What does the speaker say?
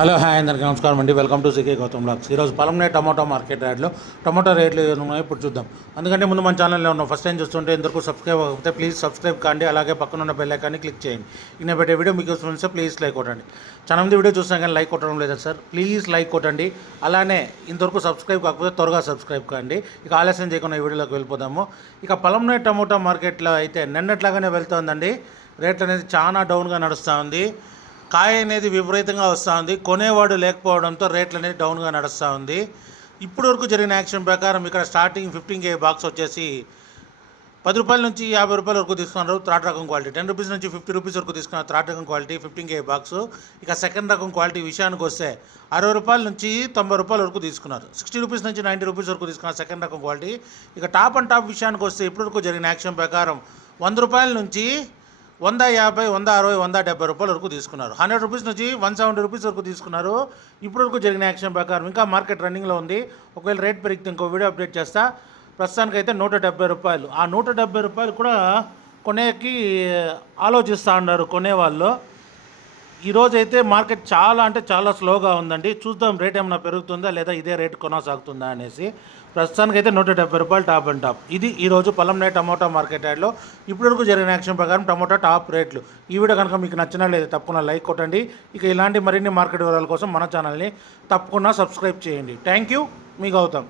Hello hi అందరికీ నమస్కారం అండి. Welcome to C K Gautam blogs. ఈరోజు పలంనే టమాటో మార్కెట్ రేట్లో టమాటో రేట్లు ఉన్నాయో ఇప్పుడు చూద్దాం. అందుకంటే ముందు మన ఛానల్లో ఉన్న ఫస్ట్ టైం చూస్తుంటే ఇంతకు సబ్స్క్రైబ్ అవ్వకపోతే ప్లీజ్ సబ్స్క్రైబ్ కాండి. అలాగే పక్కన ఉన్న బెల్ ఐకాన్ని క్లిక్ చేయండి. నేను పెట్టే వీడియో మీకు వస్తే ప్లీజ్ లైక్ కొట్టండి. చాలా మంది వీడియో చూస్తాం కానీ లైక్ కొట్టడం లేదు సార్. ప్లీజ్ లైక్ కొట్టండి. అలానే ఇంతవరకు సబ్స్క్రైబ్ కాకపోతే త్వరగా సబ్స్క్రైబ్ కాండి. ఇక ఆలస్యం చేయకుండా ఈ వీడియోలోకి వెళ్ళిపోదాము. ఇక పలంనే టమాటో మార్కెట్లో అయితే నిన్నట్లాగానే వెళ్తుందండి. రేట్లు అనేది చాలా డౌన్గా నడుస్తూ ఉంది. కాయ అనేది విపరీతంగా వస్తూ ఉంది. కొనేవాడు లేకపోవడంతో రేట్లు అనేది డౌన్గా నడుస్తూ ఉంది. ఇప్పటి వరకు జరిగిన యాక్షన్ ప్రకారం ఇక్కడ స్టార్టింగ్ 15K బాక్స్ వచ్చేసి 10 రూపాయల నుంచి 50 రూపాయల వరకు తీసుకున్నారు థర్డ్ రకం క్వాలిటీ. 10 రూపీస్ నుంచి 50 రూపీస్ వరకు తీసుకున్నారు థర్డ్ రకం క్వాలిటీ 15K బాక్స్. ఇక సెకండ్ రకం క్వాలిటీ విషయానికి వస్తే 60 రూపాయల నుంచి 90 రూపాయల వరకు తీసుకున్నారు. 60 రూపీస్ నుంచి 90 రూపీస్ వరకు తీసుకున్నారు సెకండ్ రకం క్వాలిటీ. ఇక టాప్ అండ్ టాప్ విషయానికి వస్తే ఇప్పటి వరకు జరిగిన యాక్షన్ ప్రకారం 100 రూపాయల నుంచి 150, 160, 170 రూపాయల వరకు తీసుకున్నారు. 100 రూపీస్ నుంచి 170 రూపీస్ వరకు తీసుకున్నారు. ఇప్పటి వరకు జరిగిన యాక్షన్ ప్రకారం ఇంకా మార్కెట్ రన్నింగ్లో ఉంది. ఒకవేళ రేట్ పెరిగితే ఇంకో వీడియో అప్డేట్ చేస్తా. ప్రస్తుతానికైతే 170 రూపాయలు. ఆ 170 రూపాయలు కూడా కొనేకి ఆలోచిస్తూ ఉన్నారు కొనేవాళ్ళు. ఈరోజు అయితే మార్కెట్ చాలా అంటే చాలా స్లోగా ఉందండి. చూద్దాం రేట్ ఏమైనా పెరుగుతుందా లేదా ఇదే రేట్ కొనసాగుతుందా అనేసి. ప్రస్తుతానికైతే 170 రూపాయలు టాప్ అండ్ టాప్. ఇది ఈరోజు పలంనే టమోటా మార్కెట్ యార్డ్లో ఇప్పటివరకు జరిగిన యాక్షన్ ప్రకారం టమోటా టాప్ రేట్లు. ఈ వీడియో కనుక మీకు నచ్చినా లేదా తప్పకుండా లైక్ కొట్టండి. ఇక ఇలాంటి మరిన్ని మార్కెట్ వివరాల కోసం మన ఛానల్ని తప్పకుండా సబ్స్క్రైబ్ చేయండి. థ్యాంక్ యూ, మీ గౌతమ్.